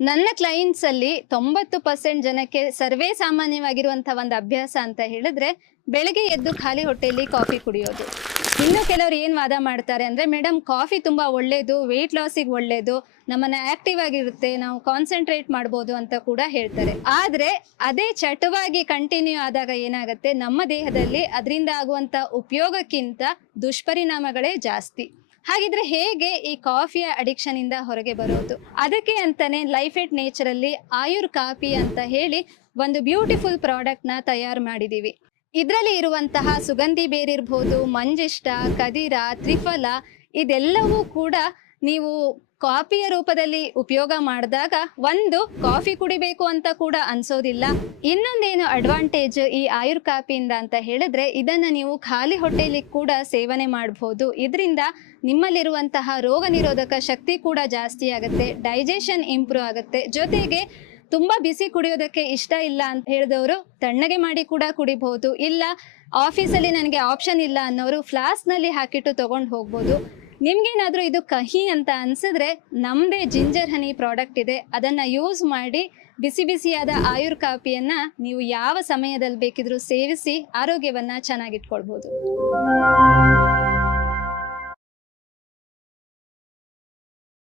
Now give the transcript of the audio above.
ನನ್ನ ಕ್ಲೈಂಟ್ಸ್ ಅಲ್ಲಿ 90% ಜನಕ್ಕೆ ಸರ್ವೇ ಸಾಮಾನ್ಯವಾಗಿರುವಂತಹ ಒಂದು ಅಭ್ಯಾಸ ಅಂತ ಹೇಳಿದ್ರೆ ಬೆಳಗ್ಗೆ ಎದ್ದು ಖಾಲಿ ಹೊಟ್ಟೆಯಲ್ಲಿ ಕಾಫಿ ಕುಡಿಯೋದು. ಇನ್ನು ಕೆಲವರು ಏನ್ ವಾದ ಮಾಡ್ತಾರೆ ಅಂದ್ರೆ, ಮೇಡಮ್ ಕಾಫಿ ತುಂಬಾ ಒಳ್ಳೇದು, ವೆಯ್ಟ್ ಲಾಸಿಗೆ ಒಳ್ಳೇದು, ನಮ್ಮನ್ನ ಆಕ್ಟಿವ್ ಆಗಿರುತ್ತೆ, ನಾವು ಕಾನ್ಸಂಟ್ರೇಟ್ ಮಾಡ್ಬೋದು ಅಂತ ಕೂಡ ಹೇಳ್ತಾರೆ. ಆದ್ರೆ ಅದೇ ಚಟವಾಗಿ ಕಂಟಿನ್ಯೂ ಆದಾಗ ಏನಾಗುತ್ತೆ, ನಮ್ಮ ದೇಹದಲ್ಲಿ ಅದರಿಂದ ಆಗುವಂತ ಉಪಯೋಗಕ್ಕಿಂತ ದುಷ್ಪರಿಣಾಮಗಳೇ ಜಾಸ್ತಿ. ಹಾಗಿದ್ರೆ ಹೇಗೆ ಈ ಕಾಫಿಯ ಅಡಿಕ್ಷನ್ ಇಂದ ಹೊರಗೆ ಬರೋದು? ಅದಕ್ಕೆ ಅಂತಾನೆ ಲೈಫ್ ಎಟ್ ನೇಚರ್ ಅಲ್ಲಿ ಆಯುರ್ ಕಾಫಿ ಅಂತ ಹೇಳಿ ಒಂದು ಬ್ಯೂಟಿಫುಲ್ ಪ್ರಾಡಕ್ಟ್ ನ ತಯಾರು ಮಾಡಿದೀವಿ. ಇದರಲ್ಲಿ ಇರುವಂತಹ ಸುಗಂಧಿ ಬೇರಿರ್ಬೋದು, ಮಂಜಿಷ್ಟ, ಕದಿರ, ತ್ರಿಫಲ, ಇದೆಲ್ಲವೂ ಕೂಡ ನೀವು ಕಾಫಿಯ ರೂಪದಲ್ಲಿ ಉಪಯೋಗ ಮಾಡಿದಾಗ ಒಂದು ಕಾಫಿ ಕುಡಿಬೇಕು ಅಂತ ಕೂಡ ಅನ್ಸೋದಿಲ್ಲ. ಇನ್ನೊಂದೇನು ಅಡ್ವಾಂಟೇಜ್ ಈ ಆಯುರ್ ಕಾಫಿಯಿಂದ ಅಂತ ಹೇಳಿದ್ರೆ, ಇದನ್ನ ನೀವು ಖಾಲಿ ಹೊಟ್ಟೆಯಲ್ಲಿ ಕೂಡ ಸೇವನೆ ಮಾಡಬಹುದು. ಇದರಿಂದ ನಿಮ್ಮಲ್ಲಿರುವಂತಹ ರೋಗ ನಿರೋಧಕ ಶಕ್ತಿ ಕೂಡ ಜಾಸ್ತಿ ಆಗುತ್ತೆ, ಡೈಜೆಷನ್ ಇಂಪ್ರೂವ್ ಆಗುತ್ತೆ. ಜೊತೆಗೆ ತುಂಬಾ ಬಿಸಿ ಕುಡಿಯೋದಕ್ಕೆ ಇಷ್ಟ ಇಲ್ಲ ಅಂತ ಹೇಳಿದವರು ತಣ್ಣಗೆ ಮಾಡಿ ಕೂಡ ಕುಡಿಬಹುದು. ಇಲ್ಲ ಆಫೀಸಲ್ಲಿ ನನಗೆ ಆಪ್ಷನ್ ಇಲ್ಲ ಅನ್ನೋರು ಫ್ಲಾಸ್ಕ್ ನಲ್ಲಿ ಹಾಕಿಟ್ಟು ತಗೊಂಡು ಹೋಗ್ಬೋದು. ನಿಮ್ಗೇನಾದ್ರೂ ಇದು ಕಹಿ ಅಂತ ಅನ್ಸಿದ್ರೆ ನಮ್ದೇ ಜಿಂಜರ್ ಹನಿ ಪ್ರಾಡಕ್ಟ್ ಇದೆ, ಅದನ್ನ ಯೂಸ್ ಮಾಡಿ ಬಿಸಿ ಬಿಸಿಯಾದ ಆಯುರ್ ಕಾಫಿಯನ್ನ ನೀವು ಯಾವ ಸಮಯದಲ್ಲಿ ಬೇಕಿದ್ರೂ ಸೇವಿಸಿ ಆರೋಗ್ಯವನ್ನ ಚೆನ್ನಾಗಿಟ್ಕೊಳ್ಬಹುದು.